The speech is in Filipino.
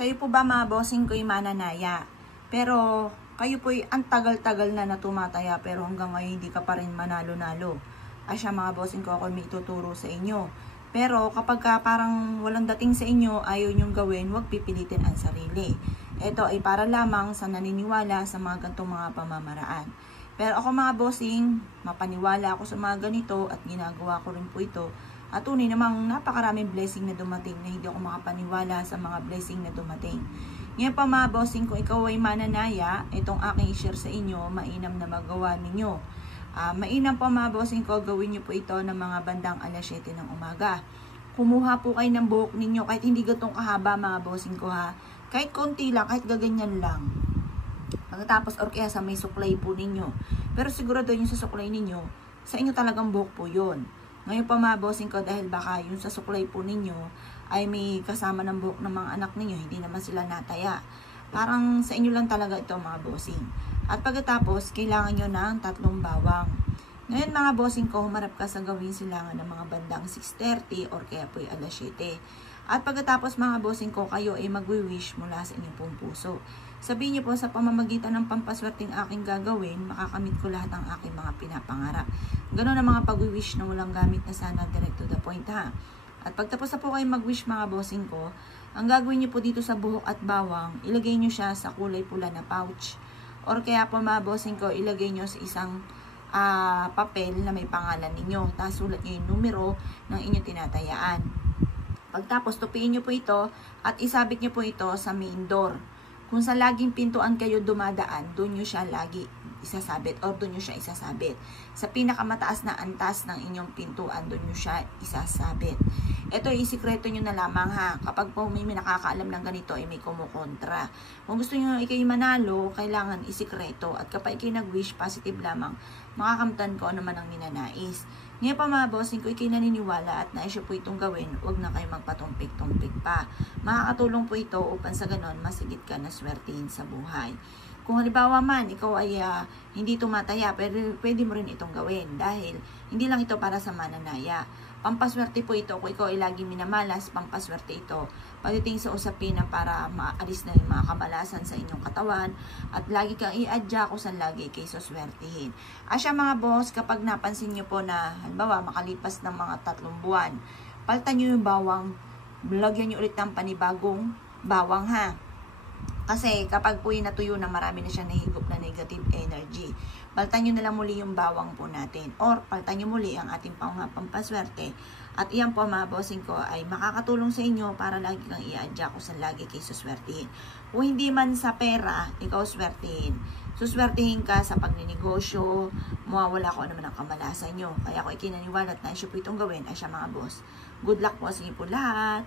Kayo po ba mga bossing ko'y mananaya? Pero kayo po'y ang tagal-tagal na tumataya pero hanggang ngayon hindi ka pa rin manalo-nalo. Asya mga bossing ko, ako may ituturo sa inyo. Pero kapag parang walang dating sa inyo, ayaw nyong gawin, huwag pipilitin ang sarili. Ito ay para lamang sa naniniwala sa mga ganitong mga pamamaraan. Pero ako mga bossing, mapaniwala ako sa mga ganito at ginagawa ko rin po ito. At tunay namang napakaraming blessing na dumating na hindi ako makapaniwala sa mga blessing na dumating. Ngayon pa mga bossing, kung ikaw ay mananaya, itong aking i-share sa inyo, mainam na magawa ninyo. Mainam po mga bossing ko, gawin nyo po ito ng mga bandang alas 7 ng umaga. Kumuha po kayo ng buhok ninyo, kahit hindi gatong kahaba mga bossing ko ha. Kahit konti lang, kahit gaganyan lang. Pagkatapos or kaya sa may suklay po ninyo. Pero sigurado yung sa suklay ninyo, sa inyo talagang buhok po yun. Ngayon pa mga bossing ko, dahil baka yung sa suklay po ninyo ay may kasama ng buhok ng mga anak ninyo, hindi naman sila nataya. Parang sa inyo lang talaga ito mga bossing. At pagkatapos, kailangan nyo ng 3 bawang. Ngayon mga bossing ko, humarap ka sa gawin silangan ng mga bandang 6:30 or kaya po alas 7. At pagkatapos mga bossing ko, kayo ay magwi-wish mula sa inyong pong puso. Sabihin niyo po sa pamamagitan ng pampaswerteng aking gagawin, makakamit ko lahat ng aking mga pinapangarap. Ganun ang mga pag-wish na walang gamit na sana, direct to the point ha. At pagtapos na po kayo mag-wish mga bossing ko, ang gagawin niyo po dito sa buhok at bawang, ilagay niyo siya sa kulay pula na pouch. Or kaya po mga bossing ko, ilagay niyo sa isang papel na may pangalan ninyo. Tapos sulat niyo yung numero ng inyong tinatayaan. Pagtapos, tupiin nyo po ito at isabit nyo po ito sa main door. Kung sa laging pintuan kayo dumadaan, doon nyo siya lagi isasabit or doon nyo siya isasabit. Sa pinakamataas na antas ng inyong pintuan, doon nyo siya isasabit. Ito ay isikreto nyo na lamang ha. Kapag po may nakakaalam ng ganito ay may kumukontra. Kung gusto nyo ikay manalo, kailangan isikreto. At kapag ikay nag-wish, positive lamang, makakamtan ko ano man ang ninanais. Ngayon pa mga bossing ko, ikay naniniwala at naisyo po itong gawin, huwag na kayo magpatumpik-tumpik pa. Makakatulong po ito upang sa ganon, masigit ka na swertihin sa buhay. Kung halimbawa man, ikaw ay hindi tumataya, pero pwede mo rin itong gawin dahil hindi lang ito para sa mananaya. Pampaswerte po ito, kung ikaw ay lagi minamalas, pampaswerte ito. Pagdating sa usapin na para maalis na yung mga kamalasan sa inyong katawan at lagi kang i-adya kung saan lagi kayo suswertihin. Asya mga boss, kapag napansin nyo po na, halimbawa, makalipas ng mga 3 buwan, palitan nyo yung bawang, lagyan nyo ulit ng panibagong bawang ha. Kasi kapag po yung natuyo na marami na siyang nahigop na negative energy, palitan nyo na lang muli yung bawang po natin. Or palitan nyo muli ang ating pampaswerte. At iyan po mga bossing ko ay makakatulong sa inyo para lagi kang i-adya kung saan lagi kayo suswertihin. Kung hindi man sa pera, ikaw swertihin. Suswertihin ka sa pagninegosyo, mawawala ko naman ang kamalasan nyo. Kaya ako ikinaniwala at naisyo po itong gawin ay siya mga boss. Good luck po sa inyo po lahat.